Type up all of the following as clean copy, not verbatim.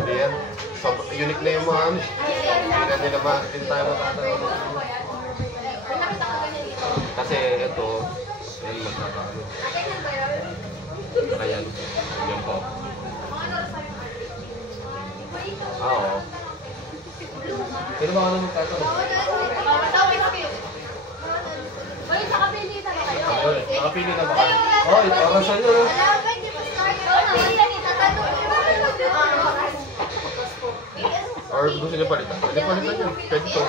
Hindi yan. Unique na yung mga ano. Hindi na nila hindi tayo matatawag. Kasi ito, yan magkakaano. Ayan. Yan po. Oo. Pero baka naman magkakaano. Nakapili na ba kayo? Oo, para sa inyo. Or gusto niyo palitan? Pwede palitan nyo. Pwede to.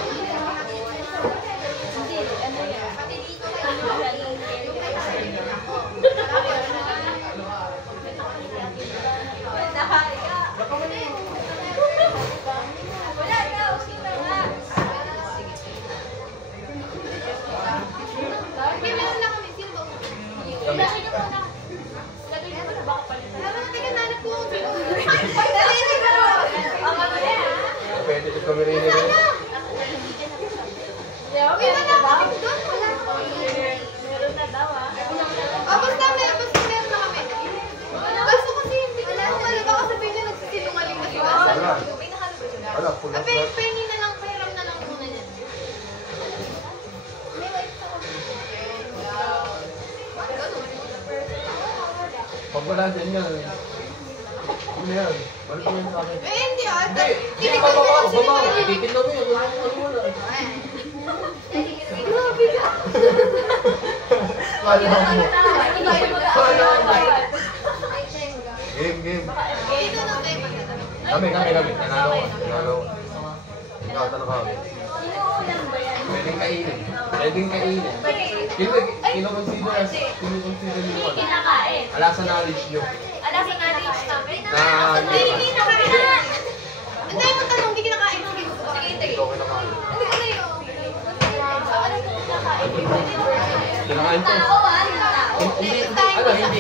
Pwede ito kami rin rin. Meron na daw ah. Basta meron na kami. Basta kasi hindi ko lang alam. Baka sabihin niya nagsisinungaling na sila. Wala, pula. Pengi na lang, pairam na lang muna niya. Pag wala dyan yan. Ano yan? Balik mo yan sa akin. Hindi ah. Hindi ka babaw. Ikikin na mo yun. Grabe ka. Wala mo. Game. Ito na tayo Kami. Nanalo ko. Ikaw, tanong ka. Pwedeng kainin. Kino-consider nyo ano? Alasa knowledge nyo. Alasa knowledge namin. Hindi na kailan. Hindi mo tanong, hindi kinakain. Ito ko kinakain. Hindi. Kinakain to. Hindi kinakain.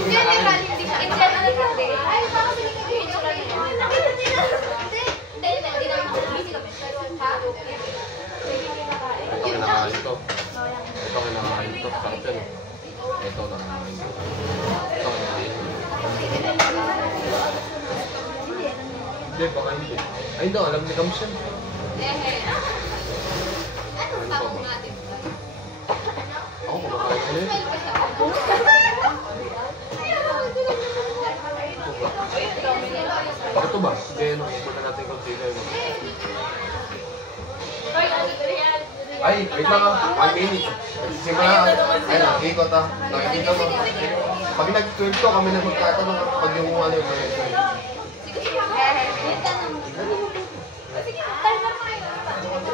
In general kasi. Ay, baka hindi ka nakita nila. Hindi naman ako busy kami. Ito kinakain to. Sarap yan. Ito nakakain to. Ito kinakain. Hindi, baka hindi. Ay, ito, alam ni Kams yan. Anong tawag natin? Ako, kumakain ko na yun. Ito ba? Kaya ano, muna natin consider mo. Ay, wait lang ah. 1 minute. Simula, ayun, ikot ah. Nakikita mo. Pag nag-12 to, kami na magtatanong pag yung ano yung mga ito.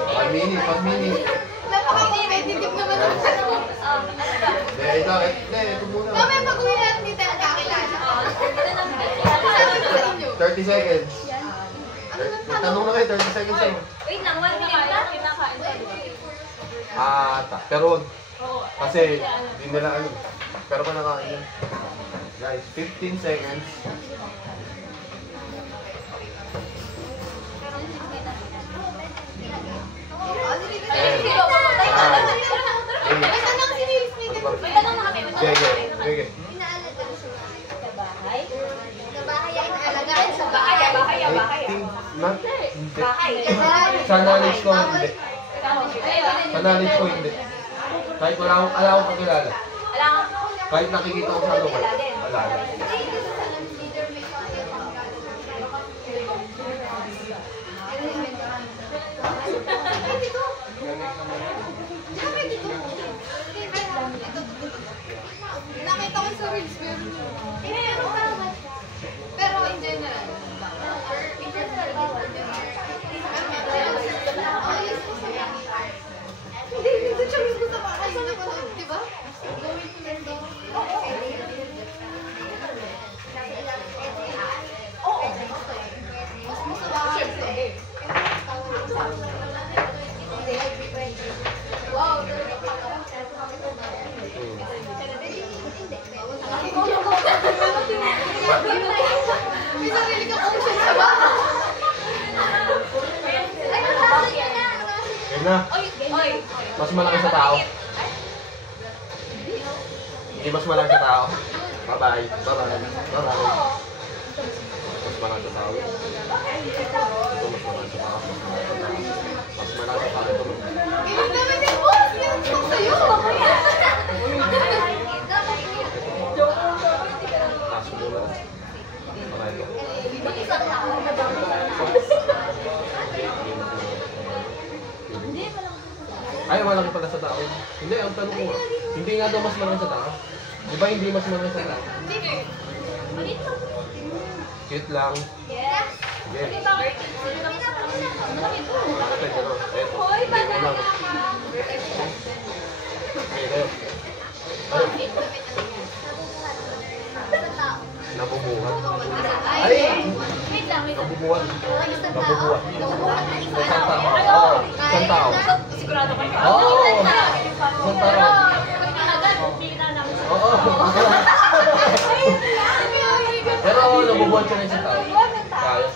1 minute. Napaka-competitive naman ang tanong. Ito muna. Mamaya pag-uwi natin dito ang kakilala. 30 seconds. Tanong na kayo, 30 seconds lang. Wait lang, 1 minute na. Pero kasi hindi nila ano. Pero kung nakain yun. Guys, 15 seconds. Sige. Sa bahay ay naalagaan sa bahay. Sa knowledge ko, hindi. Sa knowledge ko, hindi. Kahit wala akong kakilala. Kahit nakikita ko sa lugar, wala. Nakita ko sa reels, pero in general. Hindi, dito siya mismo sa bahay. Napanood, di ba? Gawin ko lang daw. Mas mo sa bahay. Wow. May sarili ka function sa bahay. Yun na. Mas malaki sa tao. Hindi mas malaki sa tao. Bye-bye. Ay, malaki pala sa tao. Hindi, ang tanong ko nga. Hindi nga daw mas malaki sa tao. Di ba hindi mas malaki sa tao? Cute lang. Yes. Sige. Hoy, banana ka. Nabubuhat. Ay! Wait lang. Nabubuhat. Nabubuhat. Isang tao. Oo. Isang tao. Sigurado kayo. Oo. Isang tao. Oo. Pero nabubuhat siya ng isang tao. Kaya.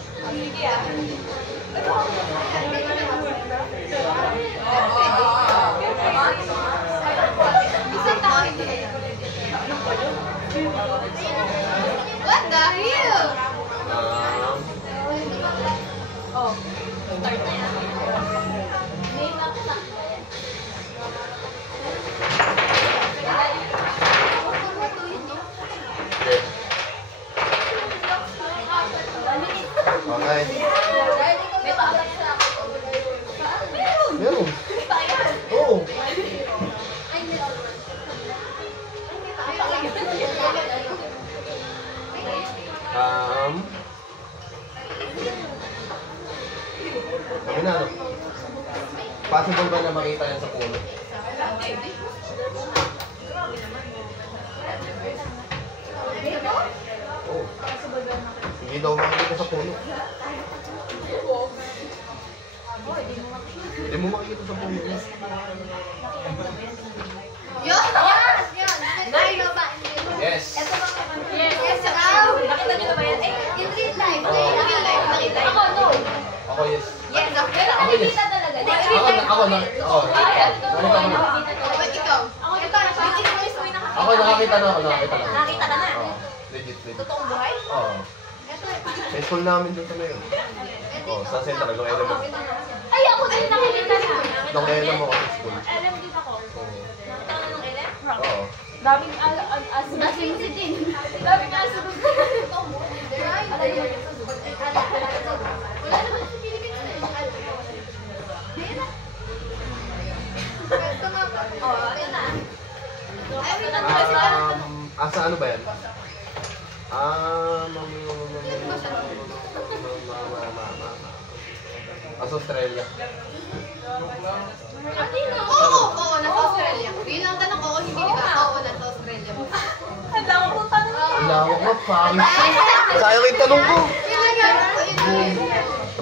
Isang tao. What the hell? Oh. Start na yan. May nakasakit ba yan? Okay. May paabat sa ako. Meron. Ayan. Oo. Kami na, ano? Possible ba na makita yan sa puno? Oo. Hindi daw makikita sa puno. Hindi mo makikita sa puno. Yun! Yan! Nakita ba? Yes. Yes. Yes, ikaw! Nakita niyo na ba yan? Eh, In real life. Oo. In real life. Nakita ako, yun. no. Ako, yes. Yes, pero Ako, yes. nakikita talaga. Ako, nakita ko na. Wait, ikaw. Ako, ito, nakikita ko mismo yung nakakita. Ako, nakakita na ako. Nakakita na. Nakita ka na. Oo. Legit, legit. Totoong buhay? Oo. Sa school namin doon sa mayon. Oo, sa center. Nung alam mo. Ay, ako din nakikita na. Nung alam mo ako sa school. Alam din ako. Oo. Nakita ka na ng Ellen? Oo. Daming aso. Daming si Din. Daming aso. Wala naman sa Philippines na yun. Oh, ito na. Asa ano ba yan? Asa Australia. Oo, nasa Australia. Yun ang tanong ko, hindi ka. Oo, nasa Australia. Ang dami kong tanong. Ang lawak mo, pangit. Sayang yung tanong ko. Yun lang yun.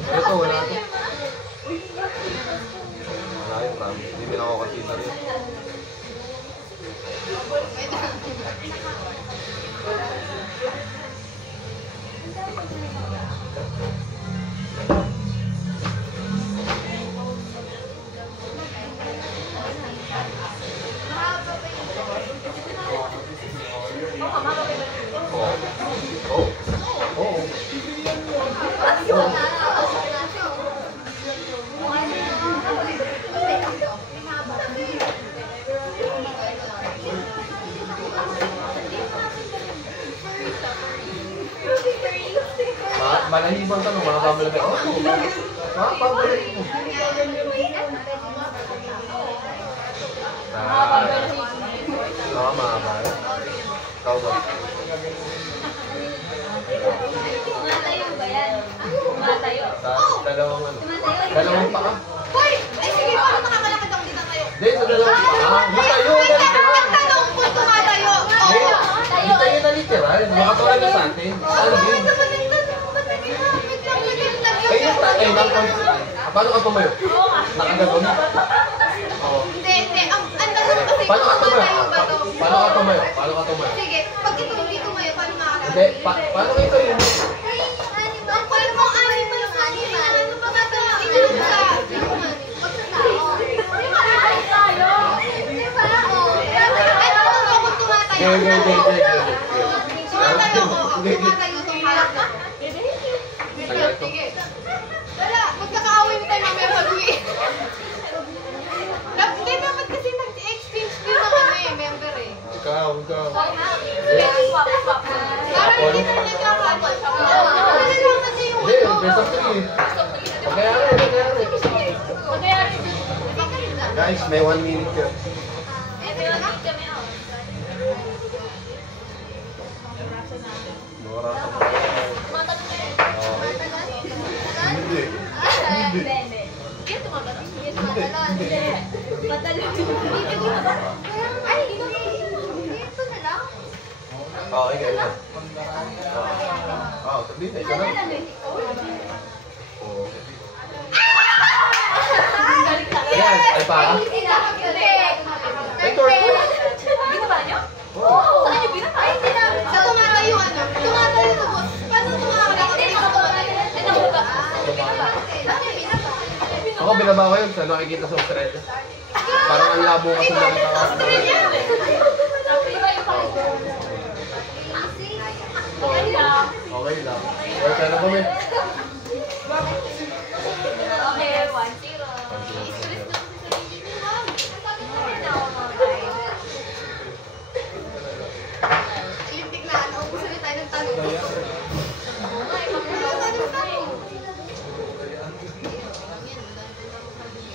Ito, wala ito. Wala yun, promise. Hindi na ako kasita rin. Oo. Oo. Malahibang tanong, mga pabalik. Oo. Mga pabalik mo. Oo, mga pabalik. Ikaw ba? Tumatayo ba yan? Tumatayo. Dalawang ano? Dalawang paa. Hoy! Ay, sige, paano nakakalakad ako dito tayo? Hindi, sa dalawang paa. Hindi tayo, Wait, literal. ang tanong ko, tumatayo. Hindi, hindi tayo na literal. Makatulad na sa atin. Ano din? Ay, yung tatay lang kung... Paano ka tumayo? Nakaganon? Oo. Hindi. Ang tanong kasi Paano ka kung tumayo? tumatayo ba to? Paano ka tumayo? Paano ka tumayo? Sige, pag ito hindi tumayo, paano makakalakas? Hindi, paano kayo tayo? Ang kulit mo, animal sa animal. Ano ba nga ito? Inom sa human. Wag sa tao. Di ba? Oo. Ay, tanong ko kung tumatayo. Tumatayo ko. Tumatayo itong harap na. Sige. Wala, magkakaaway na tayo mamaya pag-uwi. Hindi, dapat kasi nag-exchange din na kami, member eh. Ikaw. Swap. Parang hindi na nagkakapal. Wala lang kasi yung Hindi, ano. best of three. Pagkayari. Magyayari. Guys, Guys, may 1 minute ka. Eh, may wag kami ako. Mura ka. Tumatanong na yun. Okay. Hindi. Hindi. Hindi tumatanong. Hindi tumatanong. Hindi. Matalong. Ay, ito na lang. Okay, ganyan. Oo, sabihin na. Ito na. Oo. Ayan, ay pa. Ay, torque. Binaba niyo? Oo. Saan niyo binaba? Ay, hindi na. Sa tumatayo, ano? Tumatayo ito, boss. Paano tumatayo? Hindi, nakatumatanong. Ay, nakababa. Bakit binaba? Ako binaba ko yun sa nakikita sa Australia. Parang ang labo kasi lang ito. Okay lang. Okay lang. Well, kaya na kami. Okay, 1-0. Lintik na, ano? Gusto na tayo ng tanong.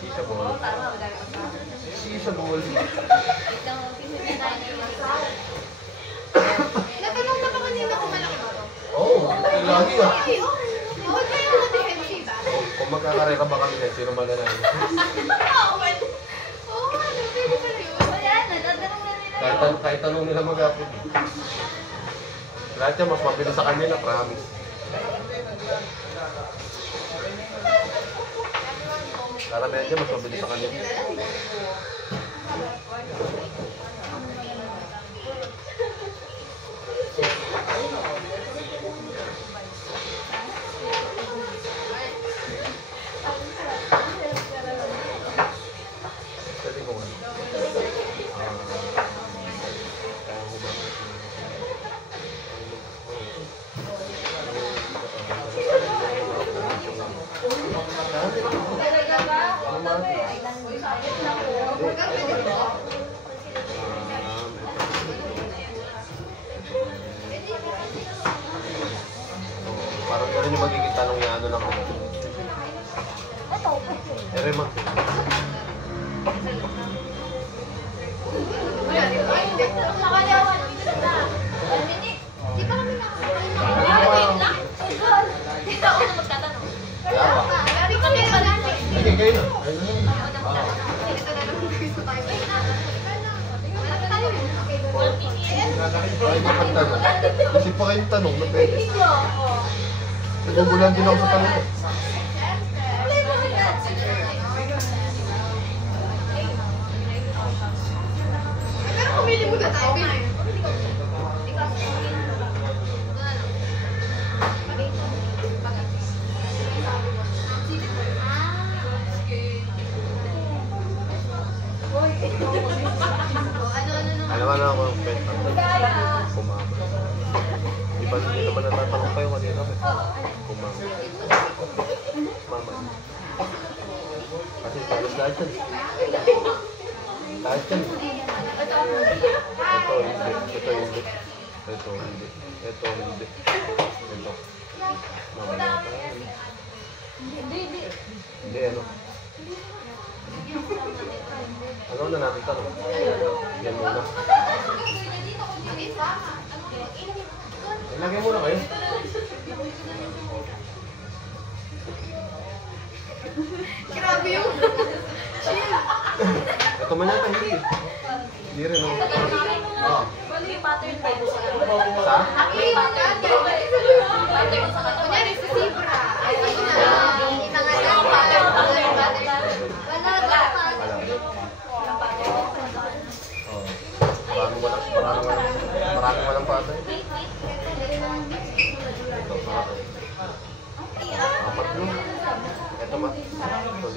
Shisha ball. Shisha ball. Natanong na pa kanina kung malaki ba ito? Oo, lagi ah. Ay, okay. Huwag kayong mag-defensive, ah. Kung magkakarera ba kami yan, sino mananalo? Oo, ano? Pwede pa rin yun. Kahit tanong nila mag-apod. Lahat yan, mas mabilis sa kanila, promise. Karamihan dyan, mas mabilis sa kanila. Pwede ko nga. Parang gano'n yung magiging tanong niya, ano lang ako. Eremang. Di pa kami nakakain. Hindi ako na magtatanong. Kaya ba? Dari kami pala. Sige, kayo na. Ayun na. Ito na lang gusto tayo. Wala pa tayo. Okay, go. Ay, mapagtanong. Isip pa kayong tanong na pwede. Nagugulan din ako sa tanong ko. Pero pumili muna tayo, babe. Alam mo na ako ng pet. Kumama. Hindi naman natatanong kayo kanina. Kumama. Mama. Kasi talos lahat yan. Lahat yan. Ito hindi. Ito hindi. Ito hindi. Ito hindi. Ito. Mama na ito. Hindi, ano? Ano na natin tanong? Yan muna. Ilagay muna kayo. Grabe yung... Ito man yata hindi. Hindi rin. Oh. May pattern tayo sa Sa? Kunyari, sa zebra. Ay, ito na lang. Maraming walang patay. Ito, patay. Apat nun. Ito ma. Ito, 5.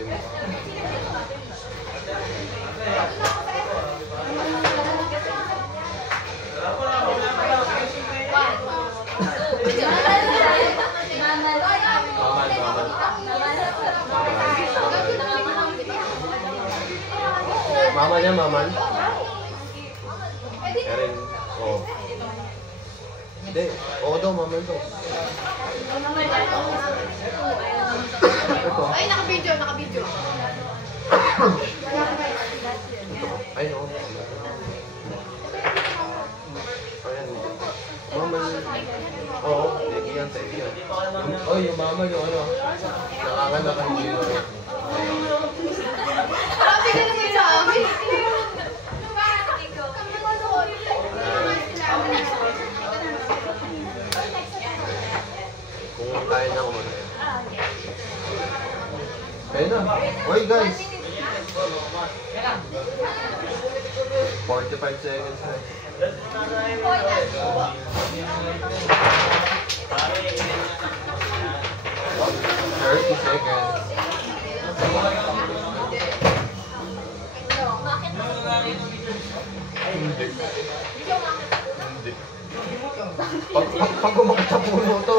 Maman niya, maman. Erin, oo. Hindi, oo daw, maman daw. Ito. Ay, naka-video, naka-video. Ay, no. Ayan. Mama, oo, teki yan, teki yan. Oh, yung mama yung ano, nakakana ka hindi mo. Grabe ka naman sa amin. Kung kaya na kumano yan. Kaya na. Oy guys! 45 seconds na. 30 seconds. Hindi. Hindi. Pag umakit sa puno to,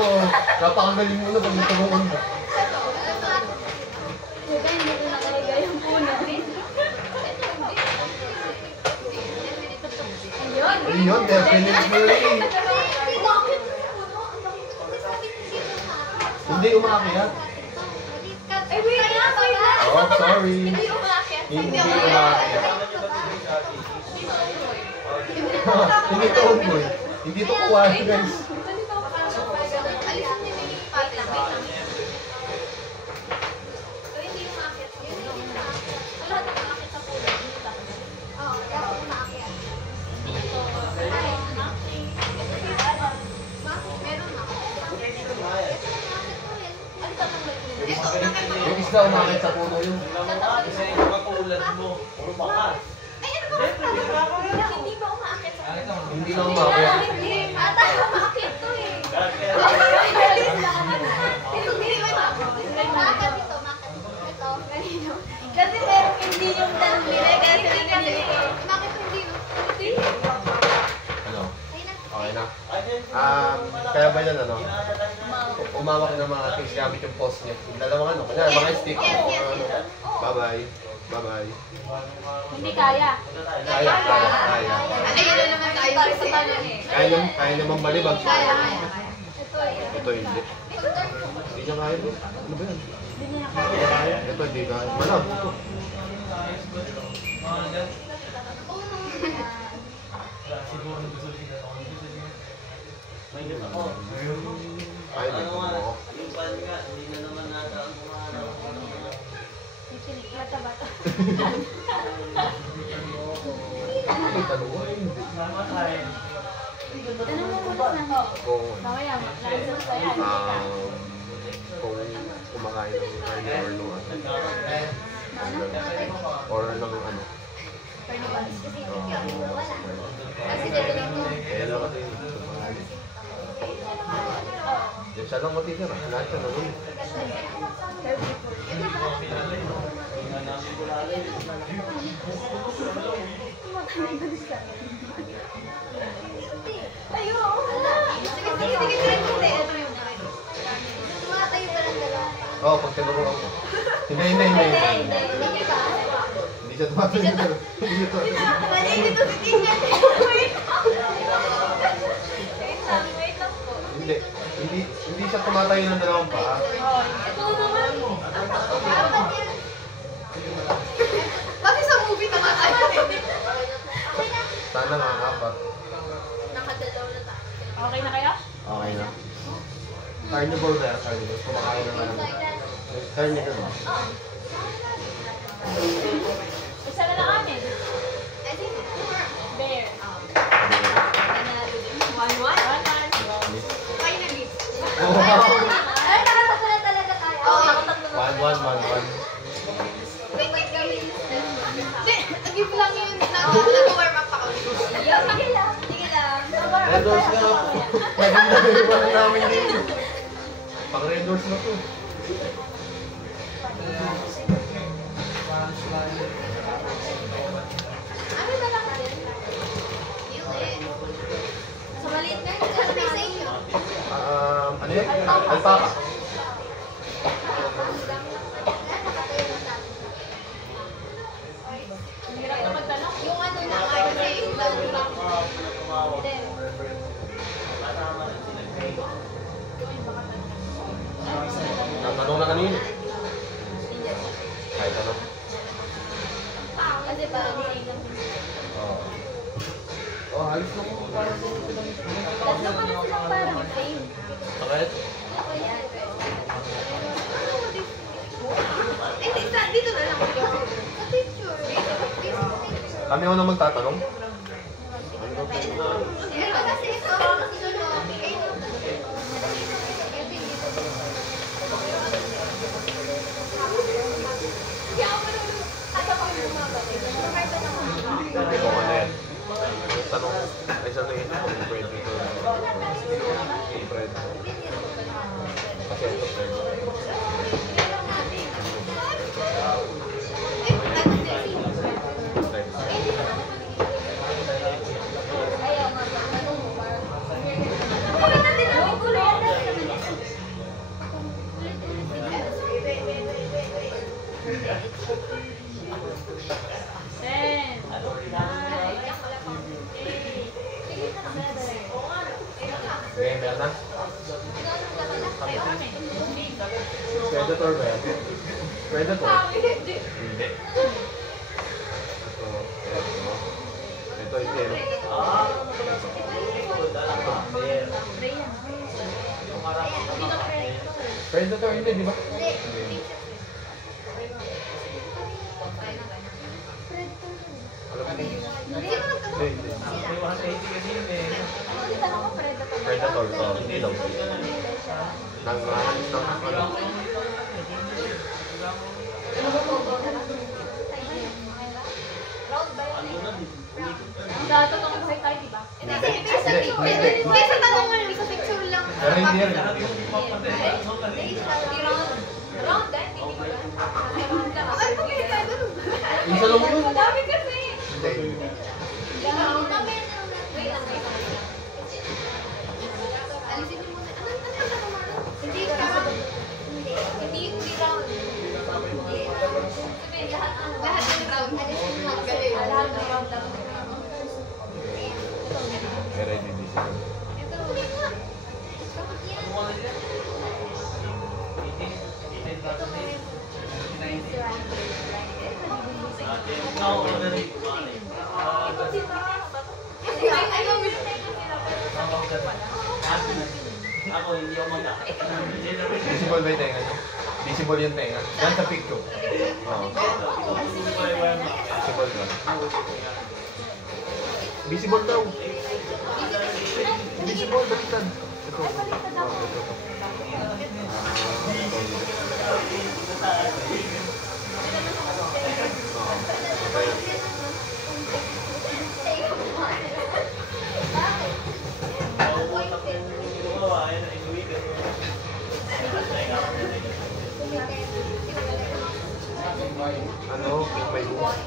napakagaling mo na pag natulungan mo. Buka hindi ko nakalagay yung puno. Ayun, definitely. Hindi umakyat. Ay, wait lang, wait lang. Oh, sorry. Hindi umakyat. Hindi umakyat. Hindi to unggoy. Hindi to kuwari, guys. Alisin niyo yung pattern. Hindi umakyat. Wala na umakit sa puno. Oo, dapat umakyat. Meron na. Yung isda umakit sa puno yun. Ay, ano ba? Hindi ba umakit sa puno? Hindi lang umakyat. Hindi. Ata, umakyat to eh. Makat ito, makat. Ito, kanino? Kasi meron hindi yung tanong nila. Kasi Bakit hindi? Ano? Okay na. Kaya ba yan ano? Umawak ng mga things gamit yung post niya. Yung dalawang ano, kanya, mga stick. Bye-bye. Bye-bye. hindi kaya. Kaya, kaya, kaya. Ayun na naman tayo. Sa tanong eh. Kaya naman balibag. Kaya, kaya. Ito hindi. Hindi niya kaya bro. Ano ba yan? Hindi niya kaya. Ito hindi kaya. Malab. Ito. Ay, may kumoko. Bata-bata. Ay, taluwa. Hindi. Tanong mo muna na. Kung, Mamaya, license ba yan? kung kumakain ng carne or no ano. Or ng ano. Kasi dito lang to. Kaya lang kasi kumakain. Yung siya lang matitira. Lahat siya naman. Tayo! Sige, sige, sige, sige. Hindi, ito yung tumatayo pa lang dalawa. Oo, pag tinuruan mo. Hindi. Hindi ba? Hindi siya tumatayo. Hindi siya tumatayo. Mali dito si Tingnan. Wait lang po. Hindi siya tumatayo ng dalawang paa. Ito naman. Bakit sa movie tumatayo? Sana nga apat. Nakadalaw na tayo. Okay na kayo? Okay na. Carnivore na yan, carnivore. Kumakain naman ng carnivore. Isa na lang amin. I think, Bear. nanalo din. 1-1? 1-1. Kayo nag-lead. Oh, wow! Ay, nakatapos na talaga tayo. Oo. 1-1. Wait, wait, gawin. Hindi, nag-give lang yun. Nag-warm up ako. Sige lang. Sige lang. Red doors nga po. Naging namin dito. Pang red doors na to. Ano na lang din? Sa maliit na yun. Ano sa inyo? Ano yun? Alpaca. Hirap na magtanong. Yung ano na, kasi yung Tanong na kanina. Kahit ano. Kasi parang Kami ako nang magtatanong. Ito kasi ito. Hindi ko ano yan. Tanong, ay saan na yun? Kung bread ito. Bread. Kasi ito bread. Gamer na? Predator ba yan? Predator? Hindi. Ito itim. Predator hindi, di ba? Hindi. Alam mo? Hindi. Predator, hindi daw. Nang ano? Sa totoong buhay tayo, di ba? Hindi, sa tanong mo yun, sa picture lang. Pero hindi yan. Round, hindi ko lang. Ay, pagkita tayo doon. Isa lang yun. Madami kasi. Hindi. Alisin niyo muna. Ano yung tanong mo? Hindi round. Hindi round. Sabihin, lahat ng Lahat ng round. Alisin mo. Galing. lahat ng round lang. Pero hindi siya. Ito. Ako hindi ako Visible ba yung tenga niyo? Visible yung tenga? Yan sa picture. Oo. Visible ba? Visible daw. Visible, baliktad. Ito. Ano? May buwan.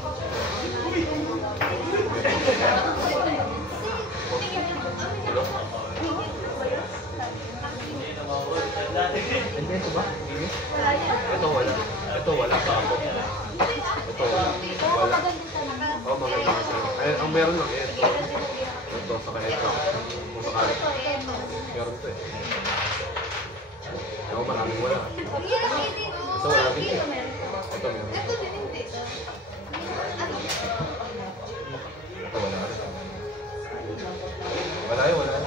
Hello? Hindi, ito ba? Hindi? Ito wala. Ito wala pa ako. Ito wala. Wala. Oo, maganda kasi. Ay, ang meron lang ito. Ito, saka ito. Kung sakali. Meron ito eh. Ako maraming wala. Ito wala din. Ito meron. Ito din hindi. Ito wala. Wala yun, wala yun.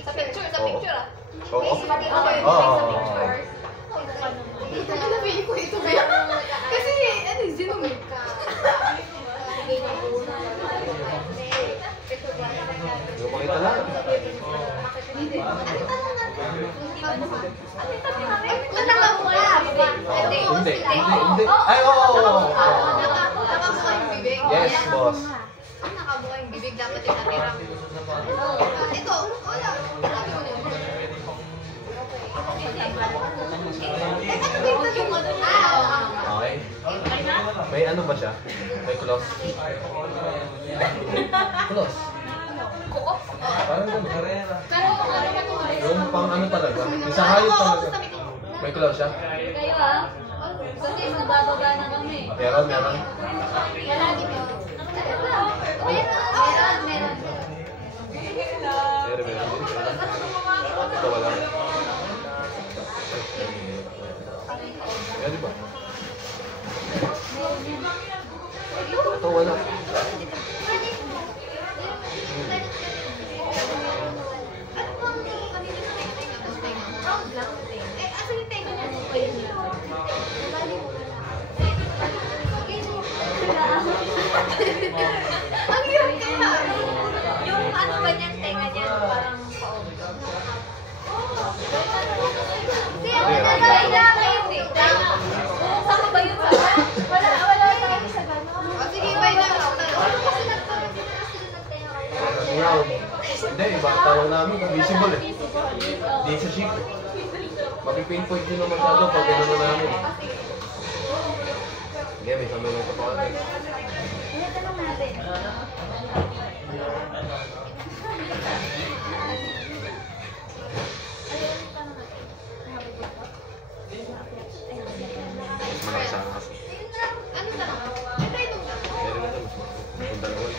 Sa picture ah. Oo. Okay. Oo. Ito na napili ko ito ba? Kasi ano, zoom eh. Hindi ko makita lang. Ano tanong natin? Kung nakabuka. Hindi. Hindi. Ay, oo. Nakabuka yung bibig. Yes, boss. Ang nakabuka yung bibig, dapat yung natira. Ito, wala. Okay. May ano ba siya? May close? Close? Parang gano'n. Pero kung ano ka kung Yung pang ano talaga? Yung sa hayop talaga. May close siya? kayo ah. Kasi magbababa na kami. Meron, meron. Wala din yun. Meron. Meron, meron. Ito wala. Yan, di ba? Ito wala. Ang hirap kaya. Yung ano ba niyang tenga niyan, parang pauwi. Kasi ako nagay na kayo eh. Saan ba yun? Wala tayo sa gano'n. O sige, bye na. Hindi, iba ang tanong namin. Visible eh. Di sa ship eh. Mapipinpoint din naman masyado pag gano'n na namin. Sige, may sabi ng kapag. Tanong natin. Malaki sa akas. Ano tanong? Ito yung tanong. Meron na mas kung dalawa eh.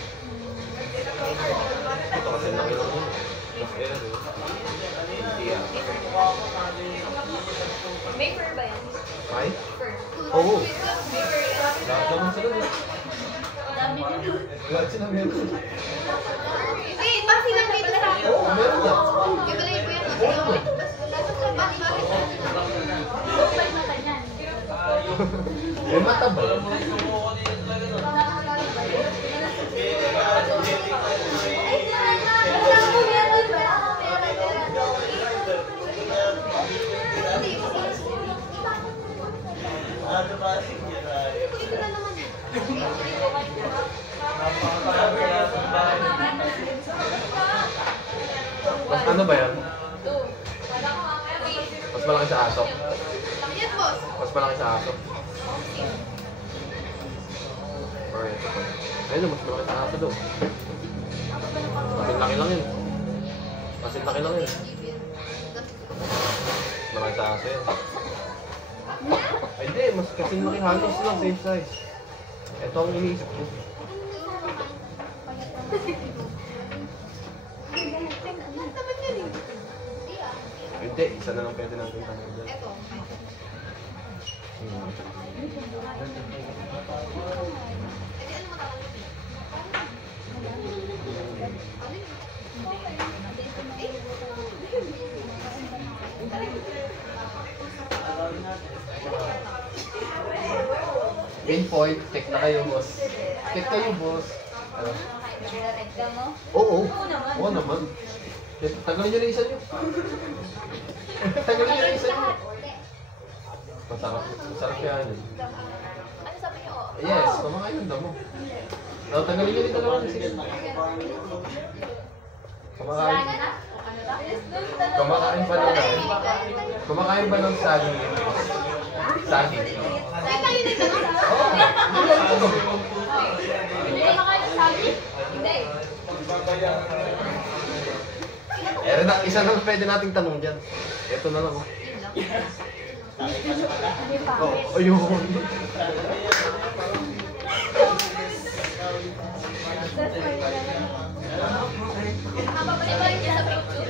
Ito kasi laki lang yun. Mas kaya rin. Hindi ah. May fur ba yan? Ay? Fur. Oo. May fur yan. Lahat naman sila eh. Dami nyo. Lahat sila meron. Hindi, base lang dito sa akin. Oo, meron na. Di ba lang po yan? Dapat sa base. May mata niyan. Eh, mata ba? Ito na naman eh. Mas ano ba yan? Two. Mas malaki sa aso. Yes, boss. Mas malaki sa aso. Or ito pa. Ayun, mas malaki sa aso daw. Kasi laki lang yun. Kasi laki lang yun. Malaki sa aso yun. Ay, hindi. Mas kasi laki halos lang. Same size. Ito ang iniisip ko. Naman yan eh. Hindi. Isa na lang pwede natin tanong dyan. Ito. Main point. Check na kayo, boss. Check kayo, boss. Ano? Oo. Oo naman. Tagalin nyo na isa nyo. Tagalin nyo na isa nyo. Masarap. Masarap yan. Ano sabi niyo? Yes, kumakain ng damo. No, tagalin nyo rin dalawa. Sige. Kumakain. Ano ba? Kumakain ba ng Kumakain ba ng saging? Saging. Ay, tayo na ito. Oo. Hindi lang ito. Hindi ka makain ng sabi? Hindi. Eh, isa na pwede nating tanong dyan. Ito na lang. Hindi pa. Oh, ayun. Kapabalik ba rin sa picture?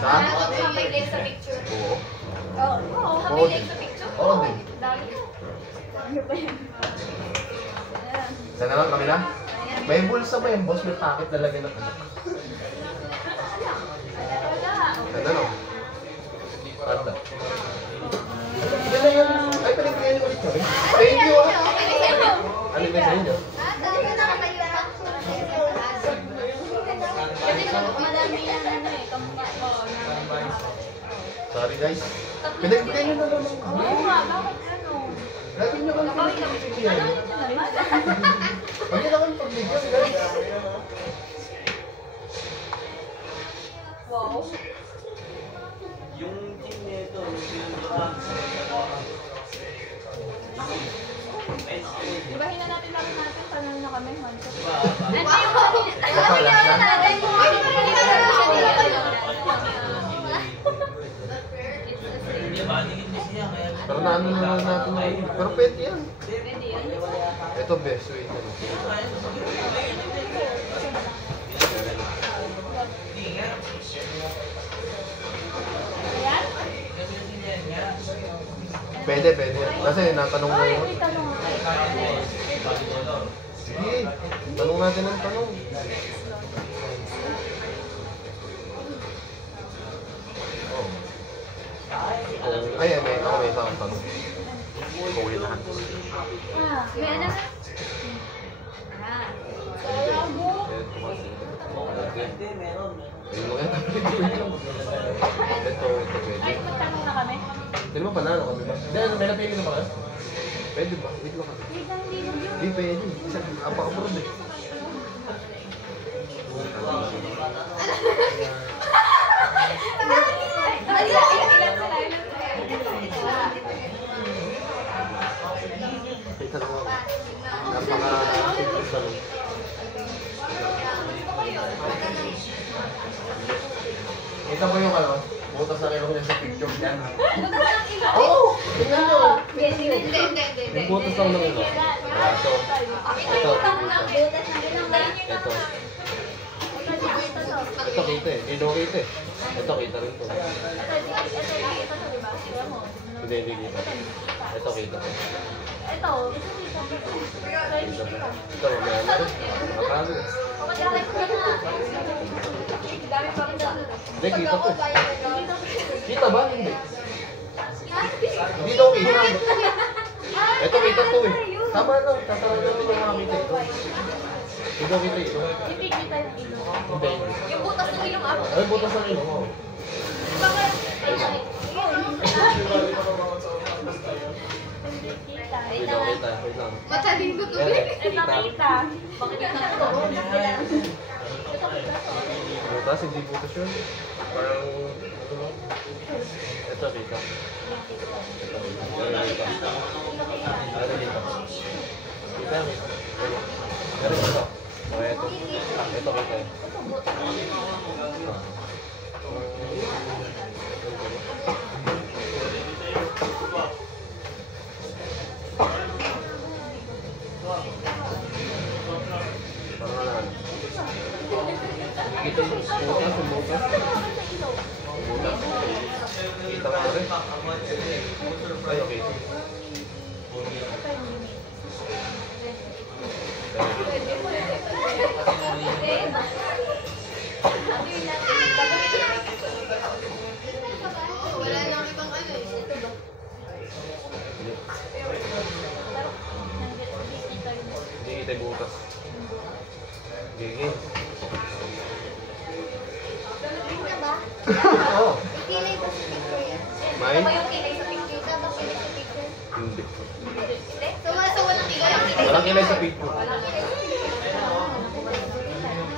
Saan? Kapabalik sa picture. Oo. Oo, Oo kapabalik din. sa picture. Oo din. Dami. Ano ba yan? Isa na lang kami na? May bulsa ba yung boss? May packet talaga ng ano. Ganda no? Ganda. Ganda yan. Ay, paligyan niyo ulit kami. Thank you. Ano ba sa inyo? Kasi madami yan ano eh, kamukha ko. Sorry guys. Pinagbigay niyo na naman kami. Oo nga, bakit ano? Lagi niyo kami pinagbigyan. Ano yun naman? Huwag niyo na kami pagbigyan guys. Wow. Yung team nito, yung pinuntahan. Ibahin na natin lang natin, paano na kami, Monso. Diba? Ano yung Ito pa lang na. natin? Hindi ba? Hindi siya. Kaya Pero naano na lang natin na yun. Pero pwede yan. Pwede yan. Ito best way. Ayan? Pwede, pwede. Kasi natanong na Ay, yun. may tanong ako. Sige, tanong natin ang tanong. Ay, may ako may isang tanong. Pauwi lahat. Ah, may ano na? Ah. Di ba panalo kami ba? Hindi, may napili na ba kayo? Pwede ba? Wait lang kami. Hindi pwede. Isa, apaka-abroad eh. Kita lang ako. Napaka-abroad. Kita mo yung ano? Butas na rin ako sa picture niyan. Oo! Tingnan nyo! Yung butas lang ng ilo. Ito. Ito. Ito. Ito kita eh. Ito kita eh. Ito kita rin to. Hindi kita. Ito kita. Ito. Ito, mamaya na rin. Makakalo. Hindi, kita to. Kita ba? Hindi. Hindi daw kita. Ito kita to eh. Tama lang. Tatawag natin yung mga kita ito. Hindi daw kita ito. Hindi kita yung ilo. Hindi. Yung butas ng ilong ako. Ay, butas ng ilo mo. Wait lang, wait lang, wait lang. Matsaling ko to. Ito kita. Bakit kita ito? Butas, hindi butas yun. Parang, ano lang. Ito, kita. Ito, kita. Ano kita? Kita yan, kita. Pero ito. O, ito. Ito, kita. Parang ano? Kita yung butas, yung butas. Butas. Kita nga rin. Ay, okay. Wala nang ibang ano eh. Hindi kita yung butas. Gigil. Tingnan ba? Oo. Ikilay ba sa picture yan? May? Ito ba yung kilay sa picture? Ito ba kilay sa picture? Hindi. Hindi? So walang kilay. Ang kilay Walang kilay sa picture. Walang kilay sa picture.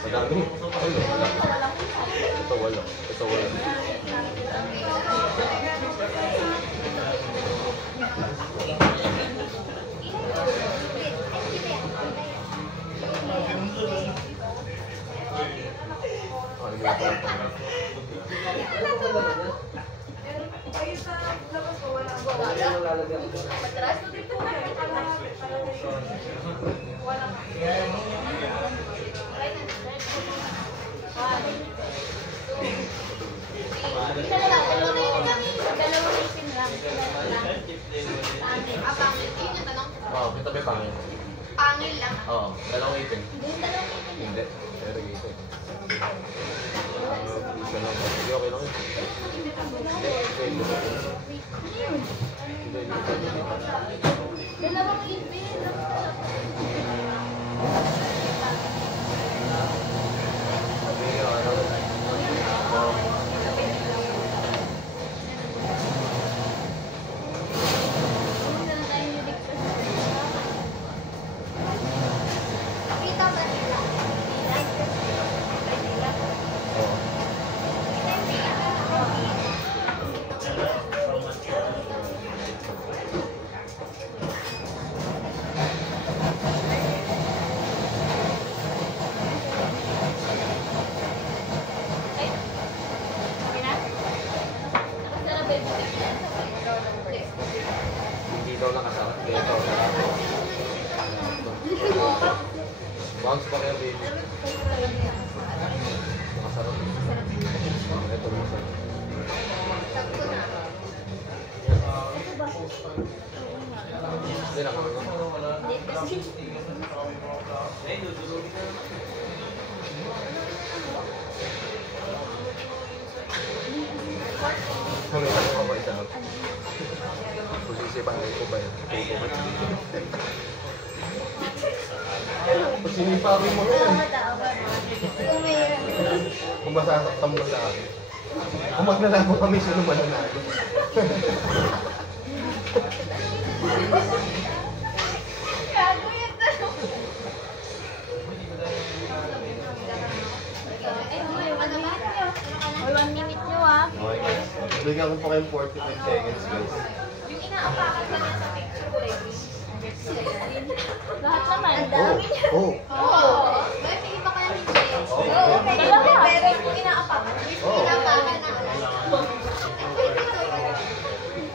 Madami. Ay, wala. Ito wala. Ito wala. Ano ba ito? Dalawang isin lang. Ah, pangil. Yun yung tanong. Oo, kita ba yung pangil? Pangil lang. Oo, dalawang ipin. Yung dalawang isin. Hindi. Pero ito. Isa lang. Hindi, okay lang yun. Hindi. Dalawang isin. Kita ba nila? Hindi daw nakasarap. Kaya ito, sarap. Bounce pa kaya, baby. Makasarap. Ito, masarap. Sakto na. Hindi nakakasarap. Ano ka ba isa? Pusisipan ko ba yan? Pag sinipa ko yung mga yan. Kung masasaktan mo sa akin. Kung magnalaban kami, sino mananalo? Gago yan tanong. Ano ba? Or 1 minute nyo ah. Okay guys. Bigyan ko pa kayong 45 seconds guys. Yung inaapakan ka niya sa picture ko like this. Lahat naman. Oh. Oo. May iba kaya hindi. Oh. Pero yung inaapakan. Oh. Inaapakan na alam.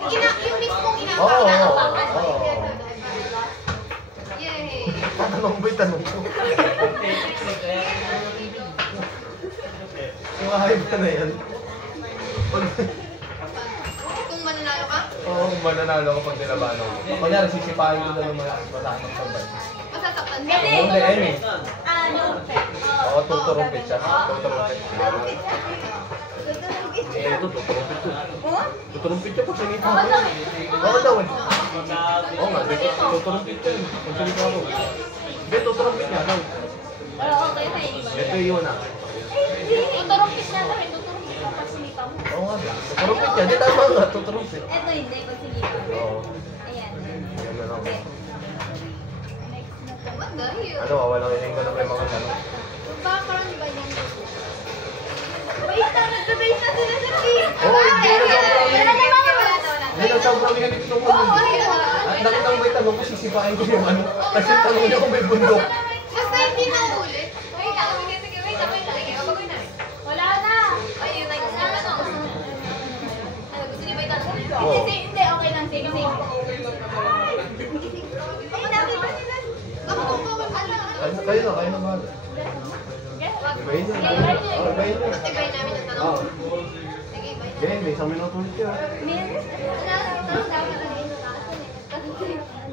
Yung mismong Oo. inaapakan. Oo. Yay! Tanong ba yung tanong ko? Yung hype ka na yan. Kung mananalo ka, Oo, mananalo ko pag nilabanan ko. Kunyari, sisipahin ko na ng mga matakot sa bahay. masasaktan ka. Hindi, Amy. Ano? Oo, tuturumpit siya. Tuturumpit. Eh, ito, tuturumpit to. Tuturumpit siya pag sinipa ko. Oo daw eh. Oo nga, tuturumpit siya. Pag sinipa ko. Hindi, tuturumpit niya daw. Oo, okay na eh. Ito yun ah. Tuturumpit na rin. Tuturumpit ka pag sinita mo. Oo nga, tuturumpit niya. Hindi, tama nga, tuturumpit. Ito hindi, pag sinita mo. Oo. Ayan. Yan na lang. Next na to. Dahil. Ano, walang hiling ko na may mga tanong. Background ba yan? Wait na, nag-base na sila sa team. Oo, hindi na Wala na, wala na. Hindi na sobrang ganito ko. Oo, wala na. At nakita mo may tanong ko, sisipain ko yung ano. Kasi tanong niya kung may bundok. Basta hindi na ulit. Wait lang, sige, wait lang. Sige, babagoy na. Wala na. Ay, yun na yung tanong. Ano, gusto niyo ba itanong? Oo. Hindi, okay lang. Sige, sige. Ako namin ba sila? Ako kung bawal ka lang. Kayo na bahala. Ibahin niyo. Oo, ibahin niyo. Ibay namin yung tanong. Oo. Sige, ibay na. Ganyan, may isang minuto ulit yun.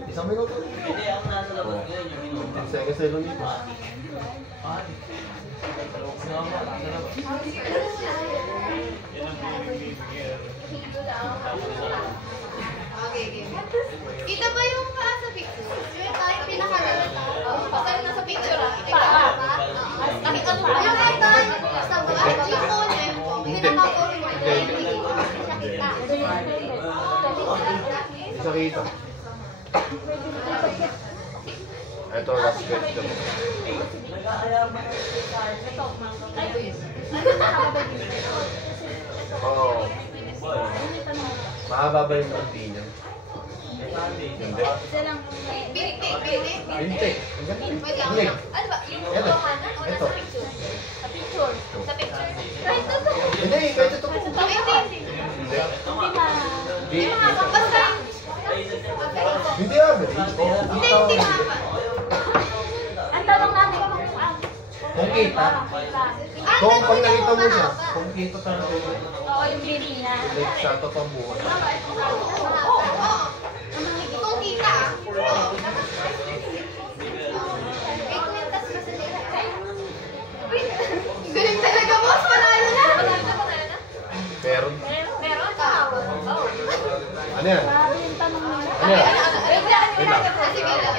Isang minuto ulit. Hindi, ang nasa labas ngayon, yung inuman. Ang sega sa ilong nito. Okay, game. Kita ba yung paa sa picture? Yung tayo pinakalat. Basta yung nasa picture ah. Ay, ano ba? Yung iPad. Sa baba. Yung phone eh. Pinaka-phone mo. Isa kita. Ito, last question. Oo. Mahaba ba yung konti niya? Hindi. Isa lang. Binti. Hindi. Wait lang. Hindi. Ano ba? Yung Ito. kanan o Ito. nasa picture? Sa picture. Sa picture? Right, ito. Hindi, kahit ito po. Hindi. Hindi. Hindi ma. Hindi. Basta. Hindi average. Oo, Hindi, kita. hindi mahaba. Ang tanong natin kung Kung kita. Kung pag nakita mo siya, kung kita talaga yun. Oo, yung baby na. Like sa totoong buhay. Oo. Kung kita ah. Galing talaga, boss. Panalo na. Panalo na. Meron. Meron ka. Oo. Ano yan? Grabe yung tanong nila. Ano yan? Wait lang. Sige lang.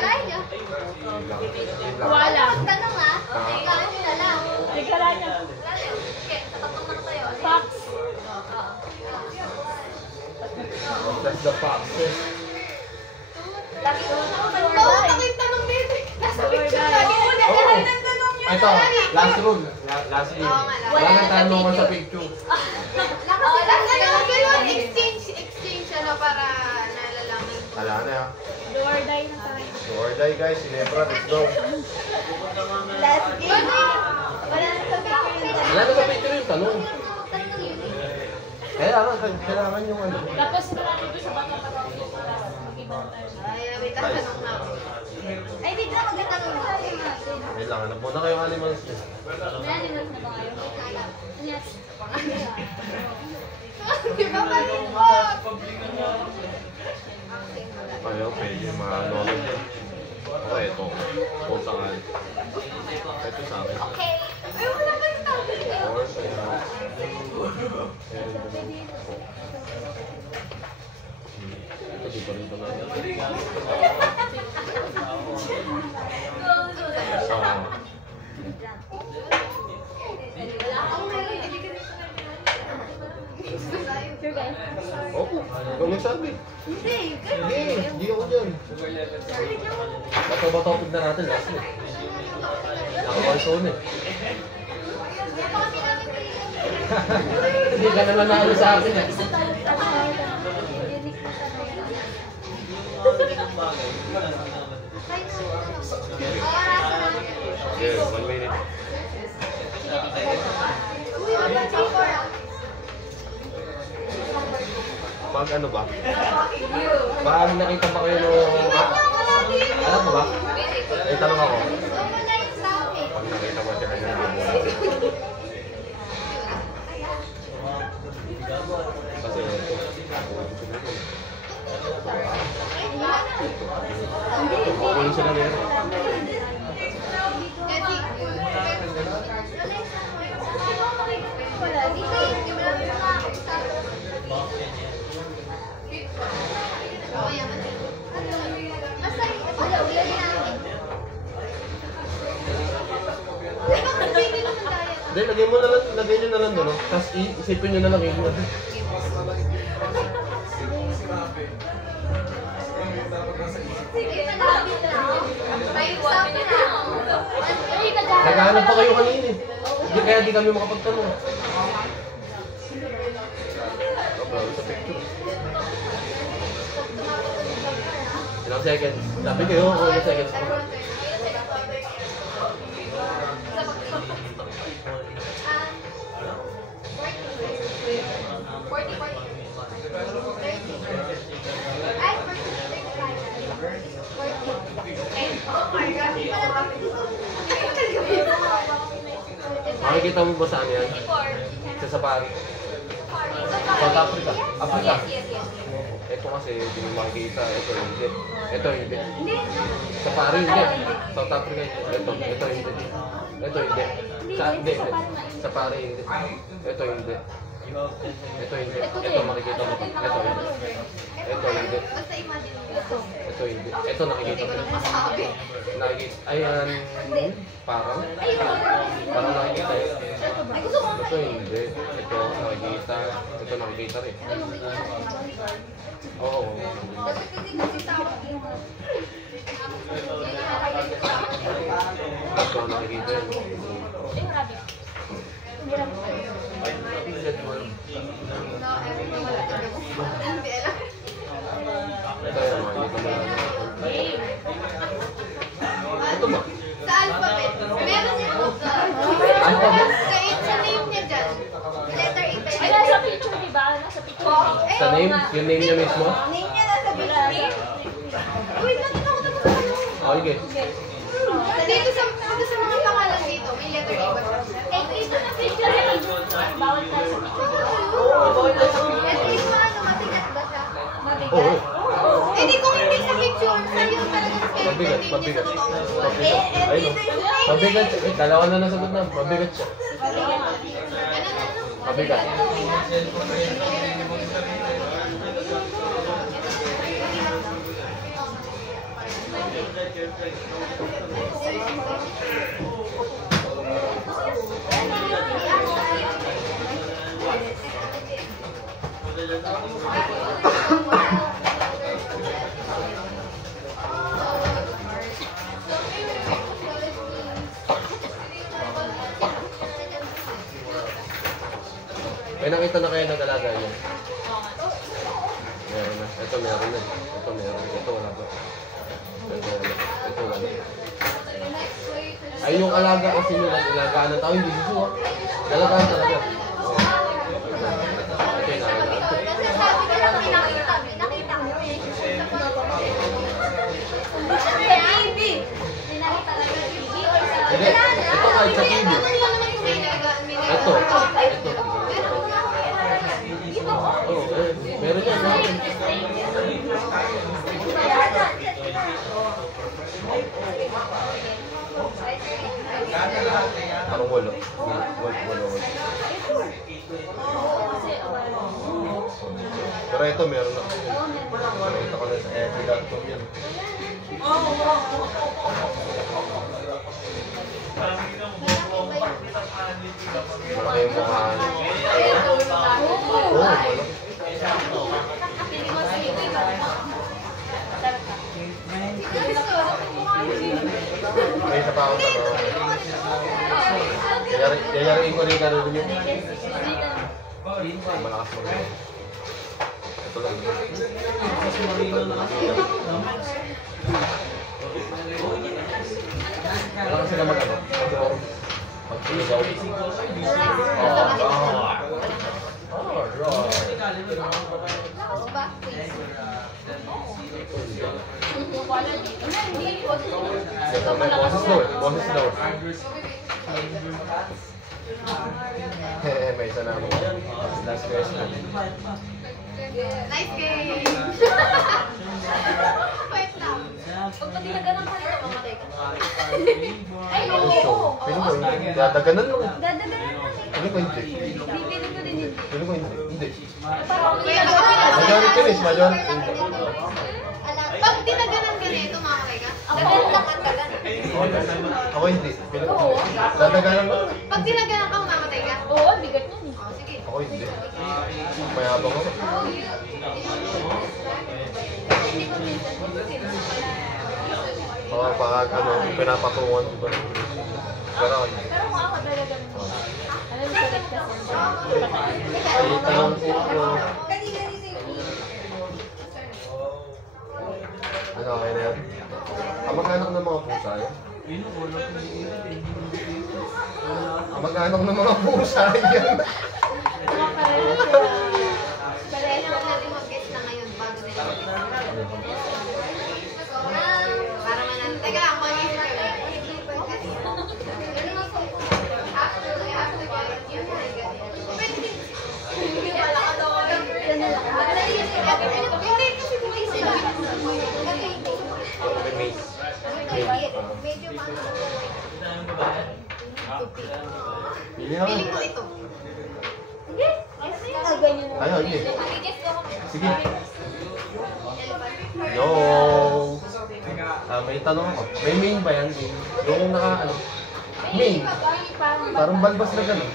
Wala. Tanong ah. Ikaw na lang. Teka lang yan. Okay, tatapang lang tayo. Fox. That's the foxes. Lagi ko na yung tanong dito. Nasa picture lagi na nagdahal ng tanong niya. Ito, last rule. Last rule. Oo nga, Wala nang tanong mo sa picture. Exchange ano para nalalaman. Wala na ah. Do or die na tayo. Do or die guys, Ginebra, let's go. Last game. Wala na sa picture yung tanong. Wala na sa picture yung tanong. Tanong yun eh. Kailangan yung ano. Tapos marami ko sa bata pa para mag-ibang tayo. Ay, may tatanong na ako. Ay, di na magtatanong na tayo natin. Kailangan na muna kayo animals nest. May animals na ba kayo? Yes. Di ba ba? Kayo, pwede ma-knowledge yan. Okay, ito. Ito sa akin. Ito sa akin. Okay. Ay, wala ba yung tanong? Horse, ayan. Ito, di pa rin ito na yan. Wala akong meron. Sure guys. Opo. Ikaw nagsabi. Hindi. Hindi, hindi ako dyan. Bato-bato na natin last week. Nakakalsone eh. Hindi ka na nanalo sa akin eh. Yeah, 1 minute. Pag ano ba? Pag nakita pa kayo nung... Alam mo ba? May tanong ako. Pag nakita mo siya kanya naman. Kasi kukunin sila meron. Hindi, lagay nyo na lang doon, no? Tapos isipin nyo na lang yun. Naghahanap pa kayo kanina eh. Kaya di kami makapagtanong. Sa picture. Ilang seconds? Sabi kayo kung ilang seconds. Makikita mo ba saan yan? Sa Safari? South Africa? Africa? Ito kasi hindi mo makikita. Ito hindi. Ito hindi. Safari hindi. South Africa ito. Ito hindi. Ito hindi. Hindi. Safari hindi. Ito hindi. Ito hindi. Ito makikita mo. Ito hindi. Ito hindi. Ito hindi. Ito nakikita mo. Nakikita. Ayan. Parang nakikita eh. Ito hindi. Ito nakikita. Ito nakikita rin. Oo. Ito nakikita rin. Ito yan, makikita mo lang. Ito ba? Sa alphabet. Meron yung Alphabet? sa name niya dyan. Letter A. Ay, nasa picture, di ba? Nasa picture. Sa name? Yung name niya mismo? Name niya nasa picture. Wait, natin ako tapos sa ano. Okay. Dito sa mga pangalan dito, may letter A ba siya? Eh, ito na picture eh. Bawal tayo sa picture. At least paano, matigas ba siya? Oo. Eh di kung hindi sa picture, sa'yo talaga sa Mabigat, name niya mabigat. sa totoo. Mabigat. Ayun. Mabigat siya. Dalawa na nasagot na. Mabigat siya. Mabigat. May nakita na kayo nag-alaga niya? Meron na. Ito meron na. Ito meron. Ito wala ba? Ito wala. Ito wala. Ay yung alaga kasi nila, alagaan ng tao, hindi susuwa. Alagaan talaga. Oo. Ito yung alaga. Kasi sabi ko lang nakita ko. Hindi. Ito kahit sa TV. Ito. Ito. Oh, meron yan. Meron. Parang walo. Walo. Pero ito meron na. Nakita ko na sa FB.com yan. Malaki yung mukha. Oo, malaki. pa akong tanong. Yayariin ko rin karoon yun. Malakas mo rin. Ito lang. Wala kasi naman ano. Pag-iligaw. Boses daw eh. Boses daw. May isa na ako. Last question. Nice game! Wait lang. Pag patinagan ng palito, mamatay ka. Ay, Show. Pili ko hindi. Dadaganan lang. Dadaganan lang. Pili ko hindi. Bibili ko din yun. Pili ko hindi. Hindi. Parang Majority finish. Majority. Pag tinaganan ganito, mamatay ka? Ako lang ang tagan. Ako hindi. Pili ko. Dadaganan lang. Pag tinaganan ka, mamatay ka? Oo, bigat nun eh. Oh, sige. Ako hindi. Mayabang ako. Hindi ko minsan. Pag ano, pinapatungan ko ba? Ganon. Pero kung ako talaga mo. Ano yung correct kasi? Ay, tanong po ko. Ano, okay na yan? Kamag-anak ng mga pusa yan? Kamag-anak ng mga pusa yan? Mga pareho sila. Pareho natin mag-guess na ngayon bago nila para manalo. Teka lang, mag-guess kayo. Wala ka daw. Hindi kasi kung isa. Medyo maano. Pili na Feeling ko ka. ito. Ganyan na. Tayo, hindi. Mag-guess ko. Sige. Yo! May tanong ako. May main ba yan? Yung naka, ano? Main. Parang balbas na gano'n.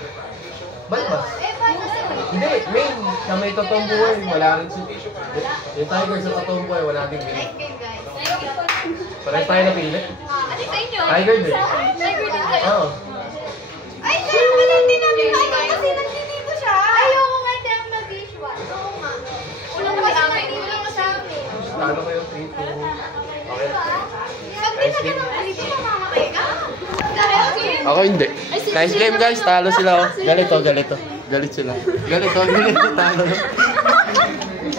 Balbas. Eh, paano sa'yo? Hindi, main. Sa may totoong buhay, wala rin si... Yung tiger sa totoong buhay, wala din main. Nice game, guys. Parang tayo napili. Ano sa inyo? Tiger din. Tiger din kayo. Oo. Ay, sir, wala din namin tayo kasi nandito siya. Ayoko nga, hindi ako na-visual. Oo nga. Ulang Kasi kasama, nandito hindi lang mo sa amin. Talo kayo, 3-2. Okay. Pag di na ganun dito, mamamatay ka. Dahil, Ako hindi. Nice game guys, talo sila. Galito. Galit sila. Galito, talo.